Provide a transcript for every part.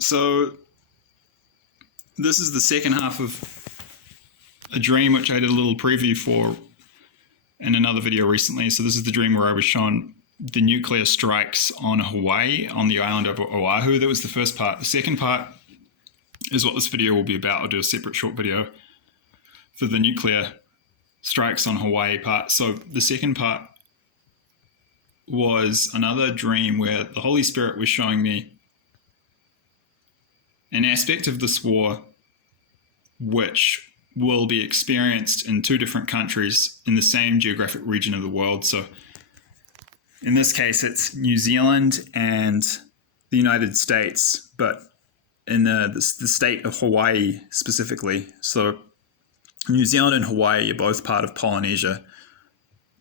So this is the second half of a dream which I did a little preview for in another video recently. So this is the dream where I was shown the nuclear strikes on Hawaii, on the island of Oahu. That was the first part. The second part is what this video will be about. I'll do a separate short video for the nuclear strikes on Hawaii part. So the second part was another dream where the Holy Spirit was showing me an aspect of this war which will be experienced in two different countries in the same geographic region of the world. So in this case, it's New Zealand and the United States, but in the state of Hawaii specifically. So New Zealand and Hawaii are both part of Polynesia.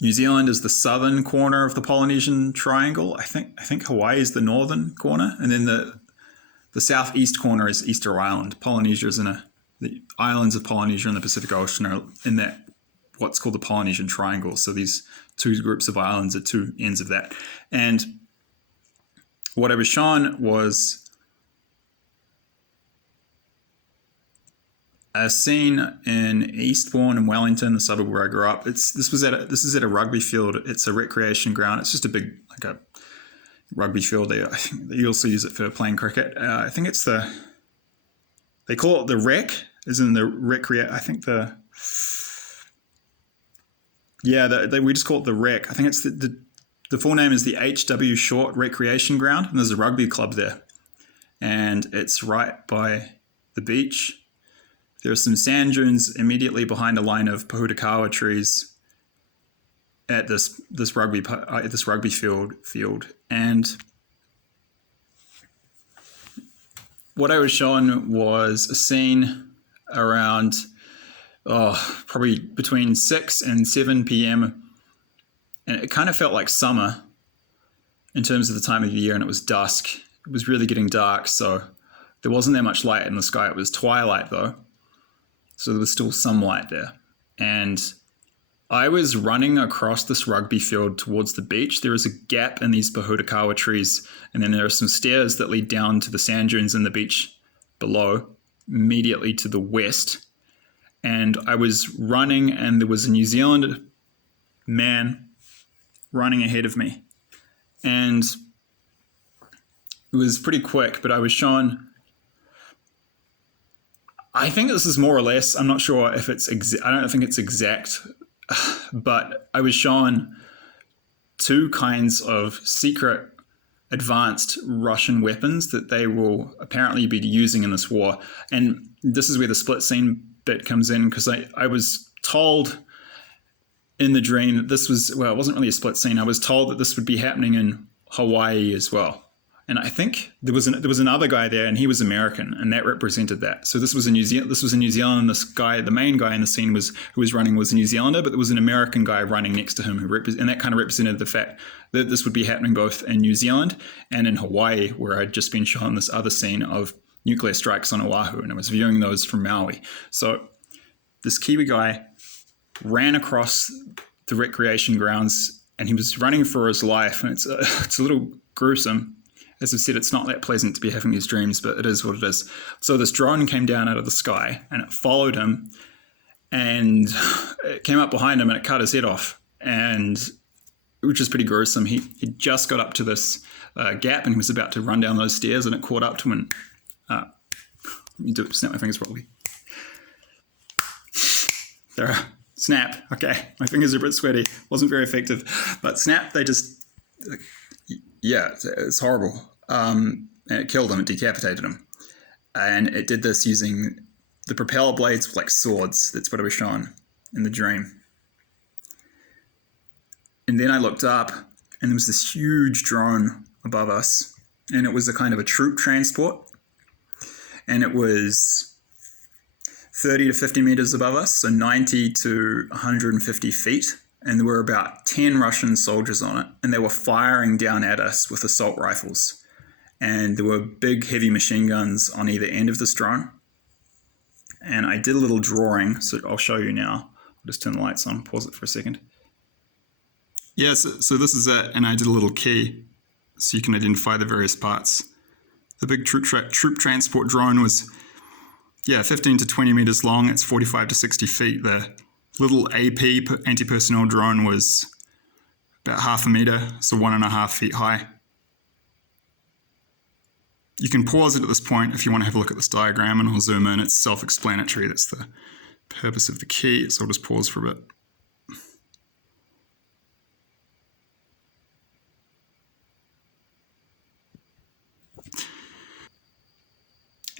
New Zealand is the southern corner of the Polynesian triangle. I think Hawaii is the northern corner, and then the southeast corner is Easter Island. Polynesia is the islands of Polynesia in the Pacific Ocean are in that what's called the Polynesian Triangle. So these two groups of islands are two ends of that. And what I was shown was a scene in Eastbourne and Wellington, the suburb where I grew up. This is at a rugby field. It's a recreation ground. It's just a big a rugby field. I think they also use it for playing cricket. I think it's they call it the rec, as in the recreate. I think we just call it the rec. I think it's the full name is the H.W. Short Recreation Ground, and there's a rugby club there, and it's right by the beach. There are some sand dunes immediately behind a line of pohutukawa trees at this rugby field, and what I was shown was a scene around probably between 6 and 7 p.m. and it kind of felt like summer in terms of the time of year, and it was dusk. It was really getting dark, so there wasn't that much light in the sky. It was twilight though, so there was still some light there. And I was running across this rugby field towards the beach. There is a gap in these pohutukawa trees, and then there are some stairs that lead down to the sand dunes in the beach below, immediately to the west. And I was running, and there was a New Zealand man running ahead of me. And it was pretty quick, but I was shown, I think this is more or less, I'm not sure if it's I don't think it's exact, but I was shown two kinds of secret advanced Russian weapons that they will apparently be using in this war. And this is where the split scene bit comes in, because I was told in the dream that this was, well, it wasn't really a split scene. I was told that this would be happening in Hawaii as well. And I think there was another guy there, and he was American, and that represented that. So this was in New Zealand. And this guy, the main guy in the scene, who was running, was a New Zealander, but there was an American guy running next to him and that kind of represented the fact that this would be happening both in New Zealand and in Hawaii, where I'd just been shown this other scene of nuclear strikes on Oahu, and I was viewing those from Maui. So this Kiwi guy ran across the recreation grounds, and he was running for his life, and it's a little gruesome. As I said, it's not that pleasant to be having these dreams, but it is what it is. So this drone came down out of the sky, and it followed him, and it came up behind him, and it cut his head off, and which is pretty gruesome. He just got up to this gap, and he was about to run down those stairs, and it caught up to him. And let me snap my fingers properly. There, snap. Okay, my fingers are a bit sweaty. Wasn't very effective, but snap. They just. Yeah, it's horrible. And it killed him, it decapitated him. And it did this using the propeller blades like swords. That's what I was shown in the dream. And then I looked up, and there was this huge drone above us. And it was a kind of a troop transport. And it was 30 to 50 meters above us, so 90 to 150 feet. And there were about 10 Russian soldiers on it, and they were firing down at us with assault rifles. And there were big, heavy machine guns on either end of this drone. And I did a little drawing, so I'll show you now. I'll just turn the lights on, pause it for a second. Yeah, so this is it, and I did a little key so you can identify the various parts. The big troop transport drone was, 15 to 20 meters long. It's 45 to 60 feet. The little AP anti-personnel drone was about half a meter, so 1.5 feet high. You can pause it at this point if you want to have a look at this diagram, and I'll zoom in. It's self-explanatory. That's the purpose of the key, so I'll just pause for a bit.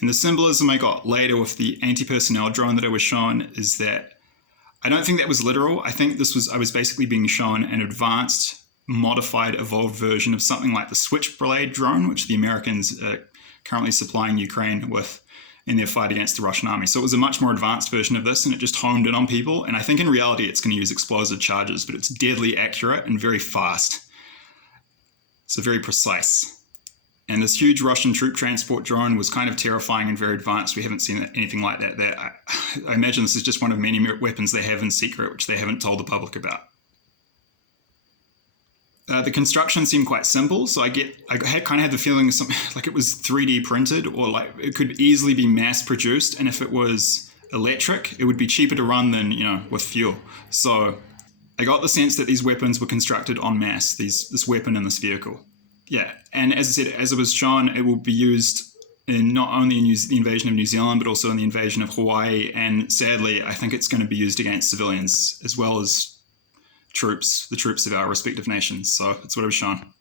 And the symbolism I got later with the anti-personnel drone that I was shown is that I don't think that was literal. I think I was basically being shown an advanced, modified, evolved version of something like the Switchblade drone, which the Americans are currently supplying Ukraine with in their fight against the Russian army. So it was a much more advanced version of this, and it just honed in on people. And I think in reality it's going to use explosive charges, but it's deadly accurate and very fast. So very precise. And this huge Russian troop transport drone was kind of terrifying and very advanced. We haven't seen anything like that. I imagine this is just one of many weapons they have in secret, which they haven't told the public about. The construction seemed quite simple, so I kind of had the feeling like it was 3D printed, or like it could easily be mass produced. And if it was electric, it would be cheaper to run than with fuel. So I got the sense that these weapons were constructed en masse. This weapon in this vehicle. Yeah, and as I said, as it was shown, it will be used in not only in the invasion of New Zealand, but also in the invasion of Hawaii. And sadly, I think it's going to be used against civilians as well as the troops of our respective nations. So that's what it was shown.